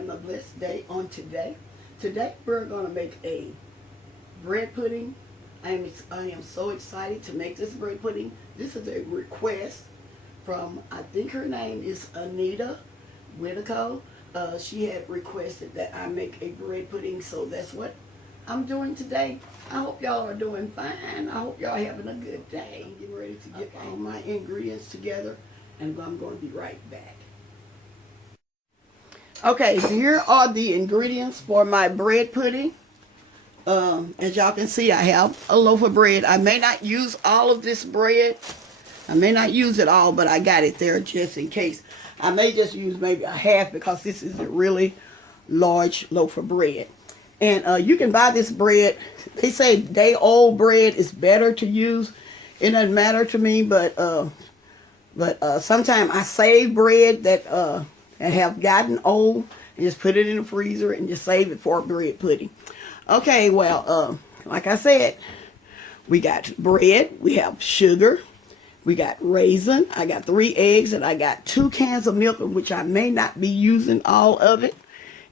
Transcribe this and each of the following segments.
having a blessed day on today. Today we're going to make a bread pudding. I am so excited to make this bread pudding. This is a request from, I think her name is Anita Whitaco. She had requested that I make a bread pudding, so that's what I'm doing today. I hope y'all are doing fine. I hope y'all having a good day. I'm getting ready to get all my ingredients together, and I'm going to be right back. Okay, so here are the ingredients for my bread pudding. As y'all can see, I have a loaf of bread. I may not use all of this bread. I may not use it all, but I got it there just in case. I may just use maybe a half because this is a really large loaf of bread. And you can buy this bread. They say day-old bread is better to use. It doesn't matter to me, but sometimes I save bread that have gotten old and just put it in the freezer and just save it for a bread pudding. Okay, well, like I said, we got bread, we have sugar, we got raisin, I got 3 eggs, and I got 2 cans of milk, which I may not be using all of it.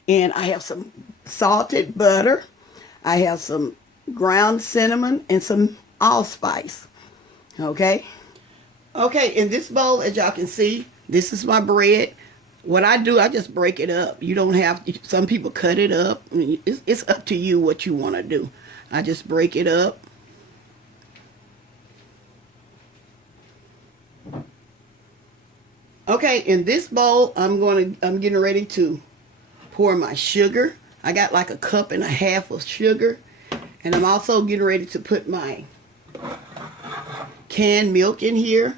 And I have some salted butter, I have some ground cinnamon, and some allspice. Okay? Okay, in this bowl, as y'all can see, this is my bread. What I do, I just break it up. You don't have to, some people cut it up. I mean, it's up to you what you want to do. I just break it up. Okay, in this bowl, I'm getting ready to pour my sugar. I got like 1.5 cups of sugar. And I'm also getting ready to put my canned milk in here.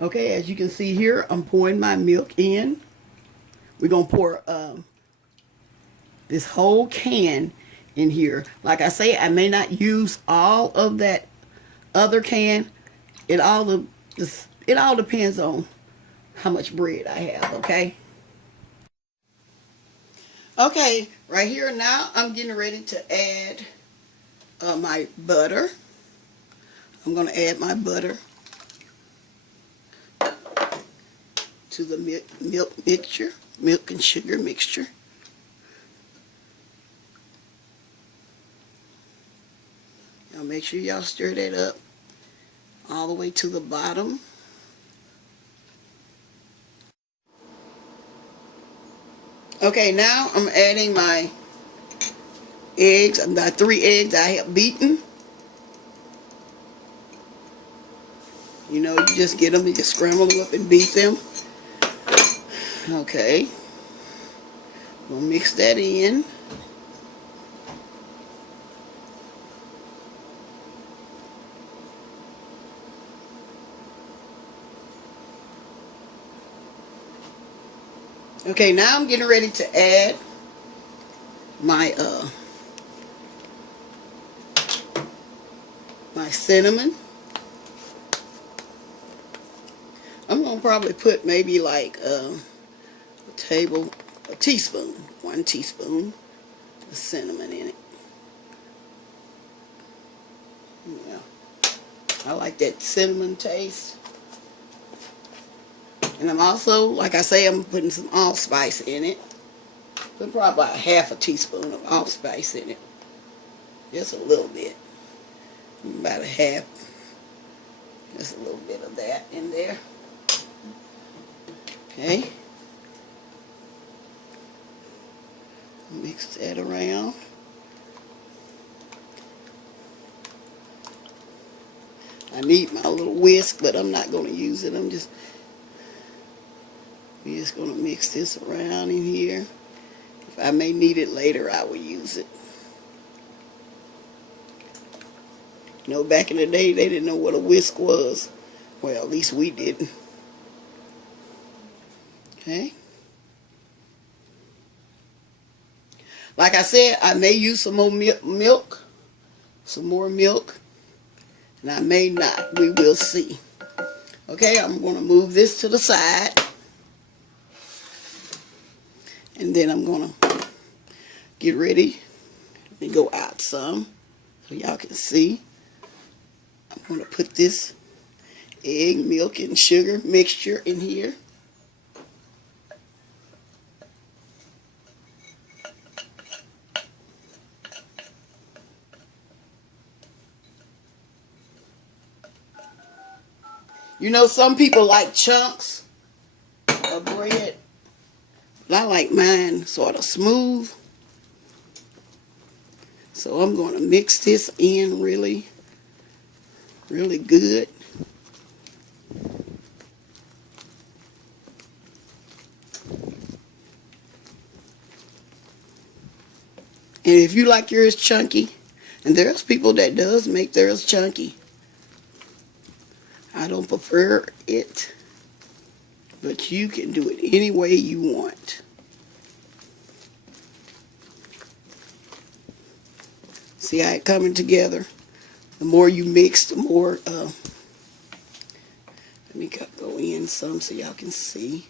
Okay, as you can see here, I'm pouring my milk in. We're going to pour this whole can in here. Like I say, I may not use all of that other can. It all depends on how much bread I have, okay? Okay, right here now, I'm getting ready to add my butter. I'm going to add my butter to the milk and sugar mixture. Now make sure y'all stir that up all the way to the bottom. Okay, now I'm adding my eggs. I've got 3 eggs I have beaten. You know, you just get them, you just scramble them up and beat them. Okay, we'll mix that in. Okay, now I'm getting ready to add my my cinnamon. I'm gonna probably put maybe like a teaspoon, 1 teaspoon of cinnamon in it. Yeah, I like that cinnamon taste. And I'm also, like I say, I'm putting some allspice in it. Put probably about 1/2 teaspoon of allspice in it. Just a little bit. About 1/2. Just a little bit of that in there. Okay. Mix that around. I need my little whisk, but I'm not going to use it. We're just going to mix this around in here. If I may need it later, I will use it. You know, back in the day, they didn't know what a whisk was. Well, at least we didn't. Okay. Like I said, I may use some more milk. Some more milk. And I may not. We will see. Okay, I'm going to move this to the side. And then I'm going to get ready. Let me go out some so y'all can see. I'm going to put this egg, milk, and sugar mixture in here. You know, some people like chunks of bread. But I like mine sort of smooth. So I'm going to mix this in really good. And if you like yours chunky, and there's people that does make theirs chunky. I don't prefer it, but you can do it any way you want. See how it coming together? The more you mix, the more, let me go in some so y'all can see.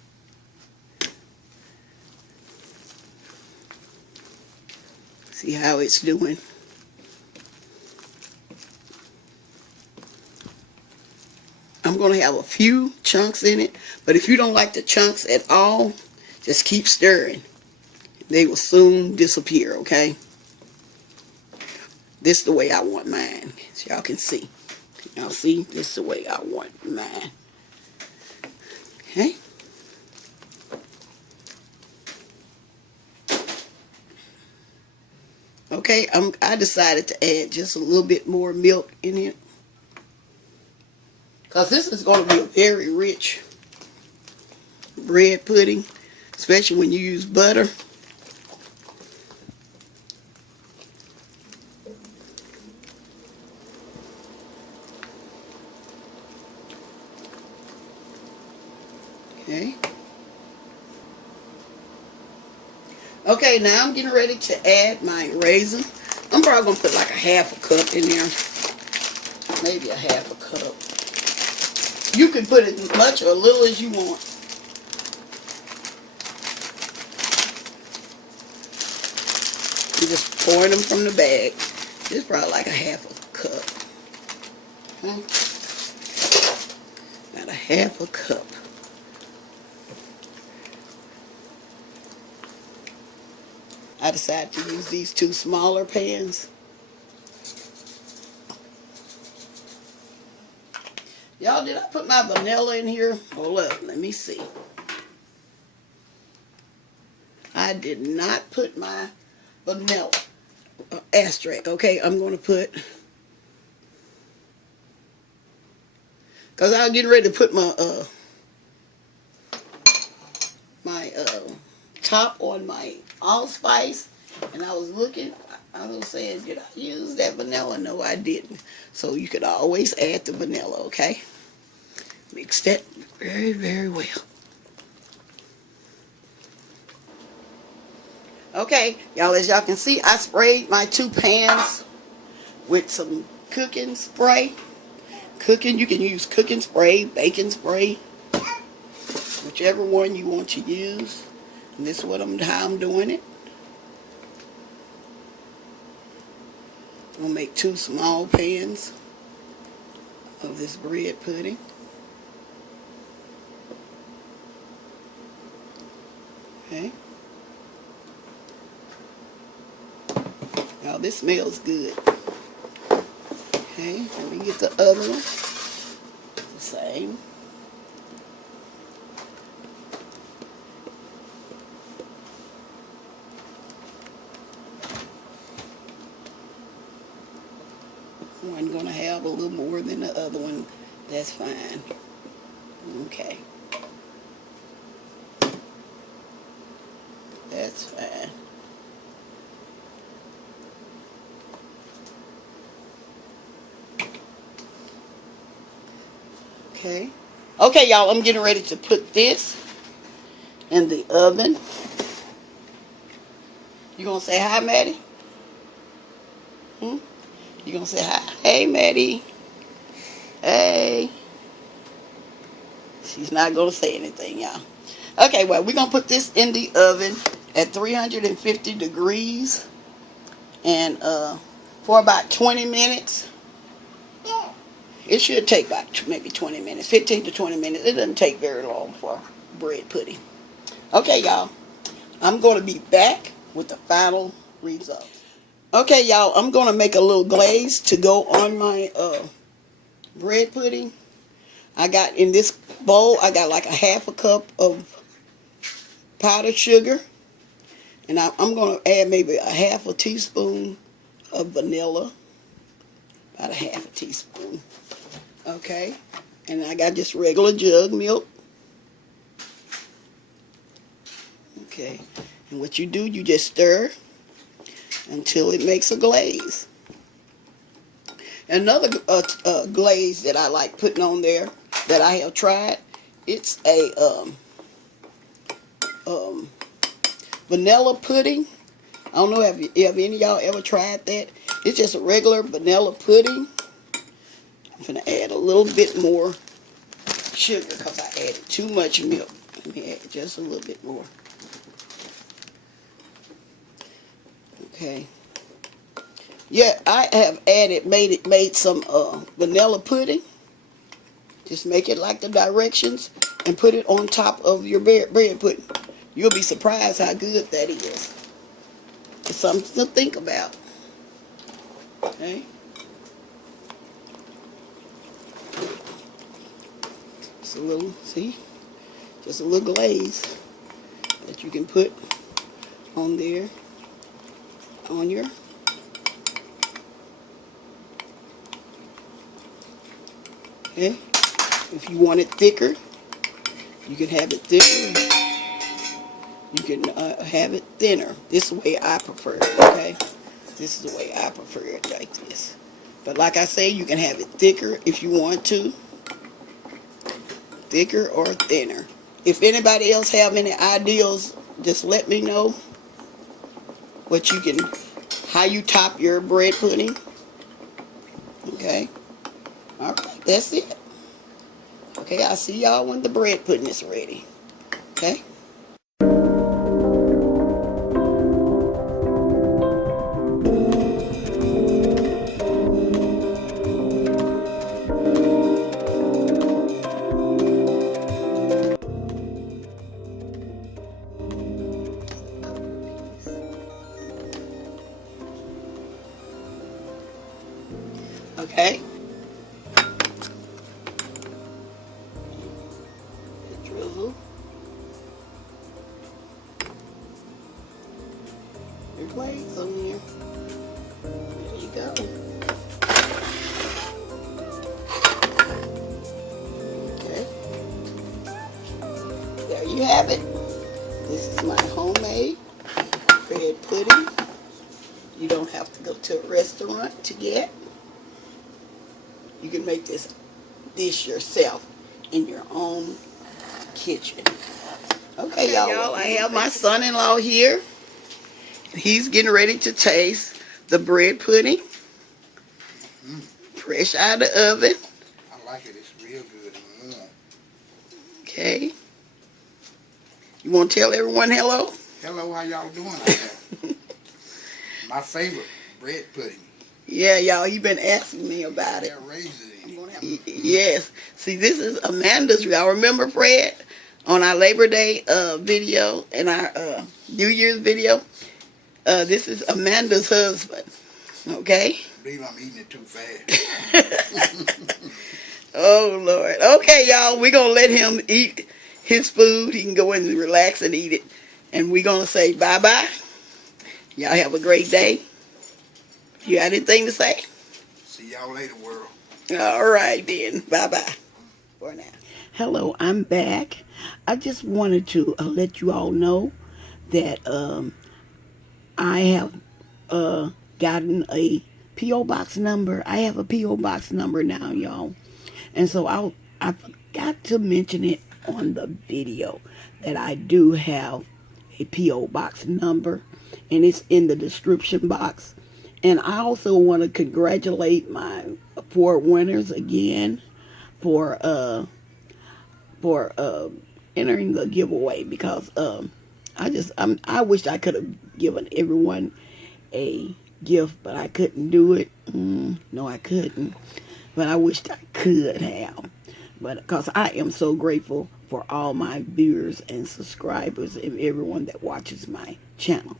See how it's doing. I'm going to have a few chunks in it, but if you don't like the chunks at all, just keep stirring. They will soon disappear, okay? This is the way I want mine, so y'all can see. Y'all see? This is the way I want mine. Okay? Okay, I decided to add just a little bit more milk in it. Because this is going to be a very rich bread pudding, especially when you use butter. Okay. Okay, now I'm getting ready to add my raisin. I'm probably going to put like a half a cup in there. Maybe a half a cup. You can put it as much or a little as you want. You're just pouring them from the bag. This is probably like a half a cup. About a half a cup. I decided to use these two smaller pans. Y'all, did I put my vanilla in here? Hold up, let me see. I did not put my vanilla extract. Okay, I'm going to put, because I was getting ready to put my top on my allspice, and I was looking. I was saying, did I use that vanilla? No, I didn't. So you could always add the vanilla, okay? Mix that very well. Okay, y'all, as y'all can see, I sprayed my two pans with some cooking spray. You can use cooking spray, baking spray, whichever one you want to use. And this is how I'm doing it. I'm going to make two small pans of this bread pudding. Okay. Now this smells good. Okay, let me get the other one. The same. One gonna have a little more than the other one. That's fine. Okay. That's fine. Okay. Okay, y'all, I'm getting ready to put this in the oven. You gonna say hi, Maddie? You gonna say hi? Hey, Maddie. Hey. She's not gonna say anything, y'all. Okay, well, we're gonna put this in the oven at 350 degrees and for about 20 minutes. It should take about maybe 20 minutes, 15 to 20 minutes. It doesn't take very long for bread pudding. Okay, y'all, I'm going to be back with the final result. Okay, y'all, I'm going to make a little glaze to go on my bread pudding. I got in this bowl, I got like a half a cup of powdered sugar. And I'm going to add maybe a half a teaspoon of vanilla. About a half a teaspoon. Okay. And I got just regular jug milk. Okay. And what you do, you just stir until it makes a glaze. Another glaze that I like putting on there that I have tried, it's a vanilla pudding. I don't know have any of y'all ever tried that. It's just a regular vanilla pudding. I'm going to add a little bit more sugar because I added too much milk. Let me add just a little bit more. Okay. Yeah, I have made some vanilla pudding. Just make it like the directions and put it on top of your bread pudding. You'll be surprised how good that is. It's something to think about. Okay. Just a little, see? Just a little glaze that you can put on there on your okay. If you want it thicker, you can have it thicker. You can have it thinner. This is the way I prefer it, okay? This is the way I prefer it, like this. But like I say, you can have it thicker if you want to. Thicker or thinner. If anybody else have any ideas, just let me know how you top your bread pudding. Okay? Alright, that's it. Okay, I'll see y'all when the bread pudding is ready. Okay? Okay. Drizzle. Your glaze on here. There you go. Okay. There you have it. This is my homemade bread pudding. You don't have to go to a restaurant to get. You can make this dish yourself in your own kitchen. Okay, y'all, I have my son-in-law here. He's getting ready to taste the bread pudding. Fresh out of the oven. I like it. It's real good and warm. Okay. You want to tell everyone hello? Hello, how y'all doing out there? My favorite, bread pudding. Yeah, y'all, he been asking me about it. Yeah, raisins. Yes. See, this is Amanda's. Y'all remember Fred on our Labor Day video and our New Year's video? This is Amanda's husband. Okay? I believe I'm eating it too fast. Oh, Lord. Okay, y'all, we're going to let him eat his food. He can go in and relax and eat it. And we're going to say bye-bye. Y'all have a great day. You got anything to say? See y'all later, world. All right, then. Bye-bye for now. Hello, I'm back. I just wanted to let you all know that I have gotten a P.O. Box number. I have a P.O. Box number now, y'all. And so I forgot to mention it on the video that I do have a P.O. Box number. And it's in the description box. And I also want to congratulate my 4 winners again for entering the giveaway, because I wish I could have given everyone a gift, but I couldn't do it. No, I couldn't. But I wished I could have. But because I am so grateful for all my viewers and subscribers and everyone that watches my channel.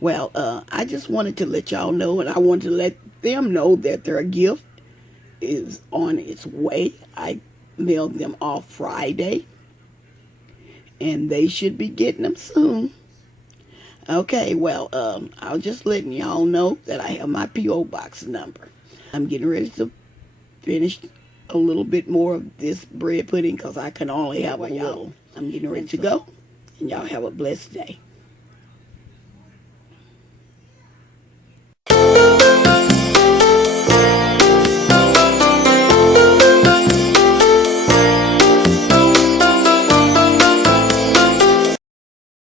Well, I just wanted to let y'all know, and I wanted to let them know that their gift is on its way. I mailed them off Friday, and they should be getting them soon. Okay, well, I'll just letting y'all know that I have my P.O. box number. I'm getting ready to finish a little bit more of this bread pudding because I can only have a little. I'm getting ready to go, and y'all have a blessed day.